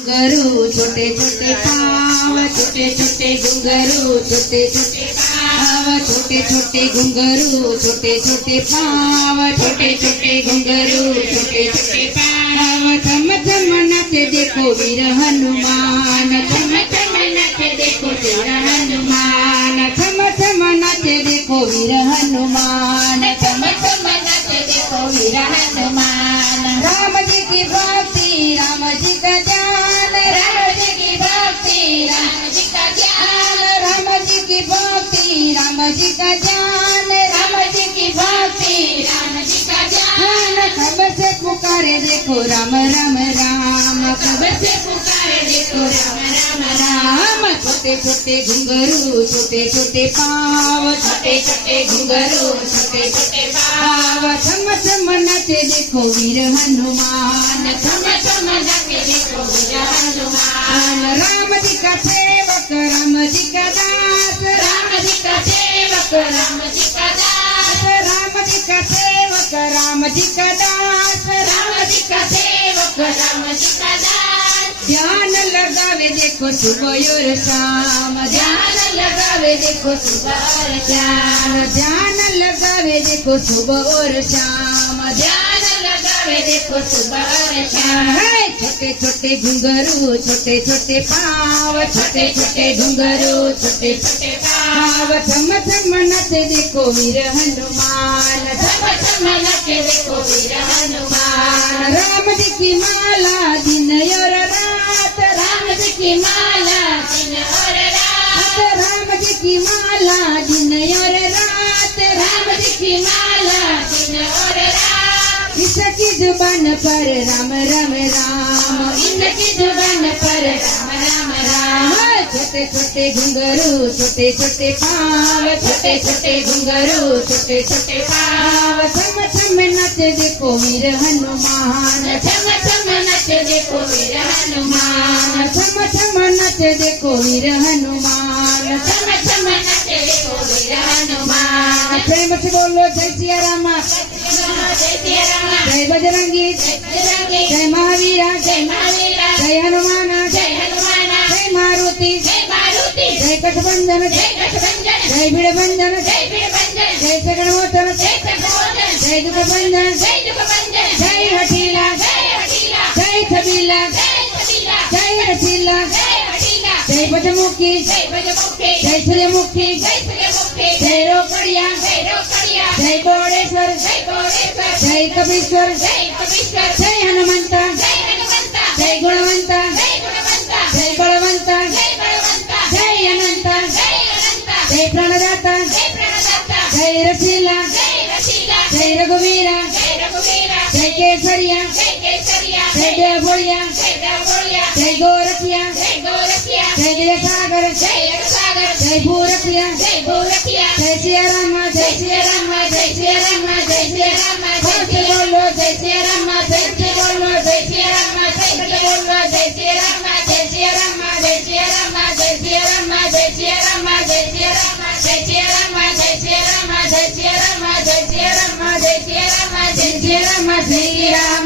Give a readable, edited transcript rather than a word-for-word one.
घुंघरू छोटे छोटे पाव, छोटे छोटे घुंघरू छोटे छोटे पाव, छोटे छोटे घुंघरू छोटे छोटे पाव, छोटे छोटे घुंघरू छोटे छोटे पाव। थम थम नाचे देखो वीर हनुमान, थम थम नाचे देखो वीर हनुमान, थम थम नाचे देखो वीर हनुमान, थम थम नाचे देखो वीर हनुमान। राम जी की भक्ति राम जी का ज्ञान, राम जी की भक्ति राम जी का ज्ञान, राम जी की भक्ति राम जी का ज्ञान, राम जी की भक्ति राम जी का ज्ञान। कब से पुकारे देखो राम राम राम, कब से पुकारे देखो राम राम राम। छोटे छोटे घुंघरू छोटे छोटे पाव, छोटे छोटे घुंघरू छोटे छोटे पाव। थम थम नाचे देखो वीर हनुमान, थम थम नाचे देखो वीर हनुमान। राम जी का सेवक राम जी का दास, राम जी का सेवक राम जी का दास, राम जी का सेवक राम जी का दास, राम जी का सेवक राम जी का दास। ध्यान लगावे देखो सुबह और शाम, ध्यान लगावे देखो सुबह और शाम, ध्यान लगावे देखो सुबह और शाम, ध्यान लगावे देखो सुबह और शाम। छोटे छोटे घुंघरू छोटे छोटे पाव, छोटे छोटे घुंघरू छोटे छोटे पाव। थम थम नाचे देखो वीर हनुमान, थम थम नाचे देखो वीर हनुमान। राम जी की माला दिन और रात, राम जी की माला दिन और रात, राम जी की माला दिन और रात, राम जी की माला दिन और रात। इसकी जुबान पर राम राम राम, इनकी जुबान पर राम राम राम। छोटे छोटे घुंघरू छोटे छोटे पाव, छोटे छोटे घुंघरू छोटे छोटे पाव। थम थम नाचे देखो वीर हनुमान, थम थम नाचे देखो वीर हनुमान, थम थम नाचे देखो वीर हनुमान, थम थम नाचे देखो वीर हनुमान। प्रेम से बोलो जय सिया राम, जय सिया राम, जय बजरंगी, जय महावीरा, जय महावीरा, जय हनुमान, जय हनुमान, जय मारुति, जय मारुति, जय गठबंधन, जय गठबंधन, जय भिड़बंधन, जय भिड़बंधन, जय जगन्मोहन, जय जगन्मोहन, जय दुखबंधन, जय दुखबंधन, जय हठीला, जय हठीला, जय छबीला, जय छबीला, जय हठीला, जय हठीला, जय भजमुखी, जय भजमुखी, जय सूर्यमुखी, जय सूर्यमुखी, जय रोकड़िया, जय रोकड़िया, जय गोड़ेश्वर, जय गोड़ेश्वर, जय कपीश्वर, जय कपीश्वर, जय हनुमंता, जय हनुमंता, जय गुणवंता, जय गुणवंता, जय बलवंता, जय बलवंता, जय अनंता, जय अनंता, जय प्राणदाता, जय प्राणदाता, जय रसीला, जय रसीला, जय रघुवीरा, जय रघुवीरा, जय केसरिया, जय केसरिया, जय देवभोलिया, जय देवभोलिया, जय गोरखिया, जय गोरखिया, जय जय सागर, जय सागर, जय भूरखिया, जय भूरखिया, जय सिया राम,